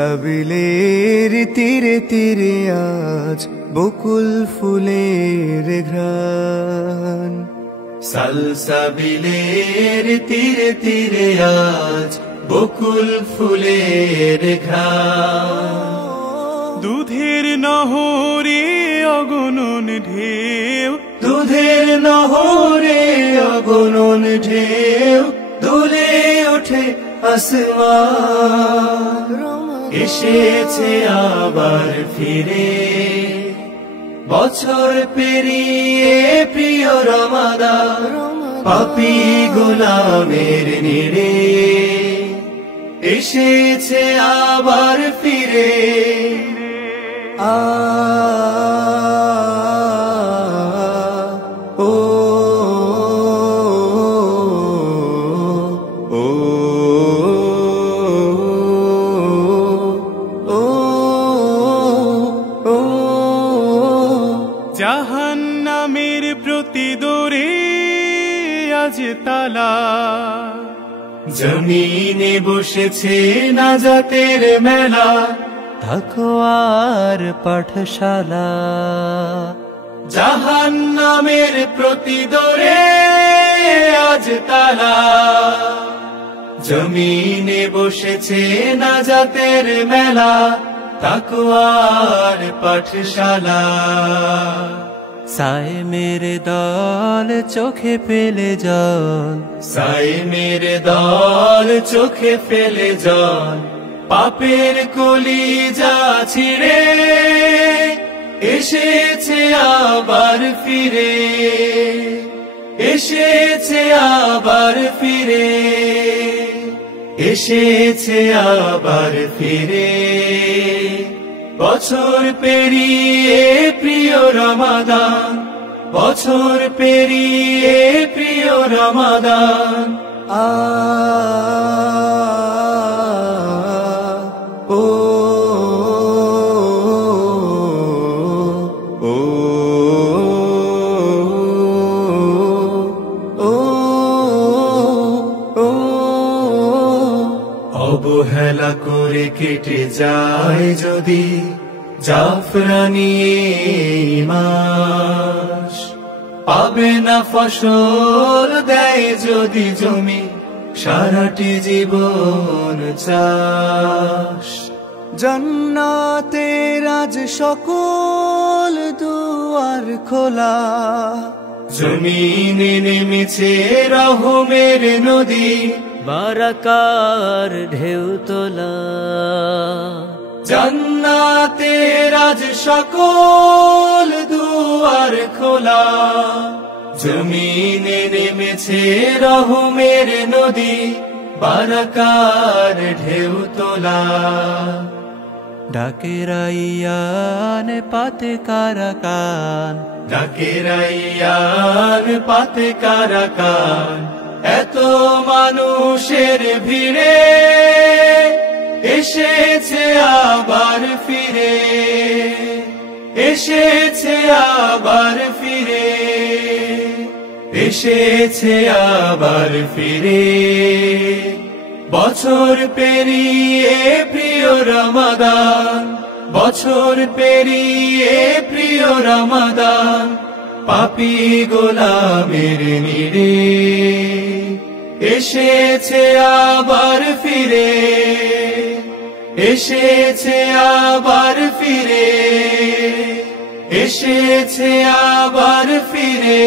সালসাবিলের তীরে তীরে আজ বকুল ফুলের ঘ্রাণ। সালসাবিলের তীরে তীরে আজ বকুল ফুলের ঘ্রাণ। দুধের নহরে অগণন ঢেউ, দুধের নহরে অগণন ঢেউ, দুলে ওঠে আসমান। এসেছে আবার ফিরে বছর পেরিয়ে প্রিয় রমাদান, পাপী গোলামের নিড়ে এসেছে আবার ফিরে। জাহান্নামের প্রতিদরে আজ তালা, জমিনে বসেছে নাজাতের মেলা, থাকো আর পাঠশালা। জাহান্নামের প্রতিদরে আজ তালা, জমিনে বসেছে নাজাতের মেলা, থাকো আর পাঠশালা। সায়েমের দল চোখে ফেলে জল, সায়েমের দল চোখে ফেলে জল, পাপের কলিজা ছিঁড়ে এসেছে আবার ফিরে, এসেছে আবার ফিরে, এসেছে আবার ফিরে। বছর পেরিয়ে প্রিয় রমাদান, বছর পেরিয়ে প্রিয় রমাদান। অবহেলা করে কেটে যায় যদি জাফরানি মাস, পাবে না ফসল দেয় যদি জমি সারাটি জীবন চাষ। জান্নাতের আজ সকল দুয়ার খোলা, জমিনে নেমেছে রহমের নদী, বারাকার ঢেউ তোলা। জান্নাতের আজ সকল দুয়ার খোলা, জমিনে নেমেছে রহমের নদী, বারাকার ঢেউ তোলা। ডাকে রাইয়ান পাতে কারাকান, ডাকে রাইয়ান পাতে কারাকান। এত মানুষের ভিড়ে এসেছে আবার ফিরে, এসেছে আবার ফিরে, এসেছে আবার ফিরে। বছর পেরিয়ে প্রিয় রমাদান, বছর পেরিয়ে প্রিয় রমাদান, পাপী গোলামের নিড়ে এসেছে আবার ফিরে, এসেছে আবার ফিরে, এসেছে আবার ফিরে।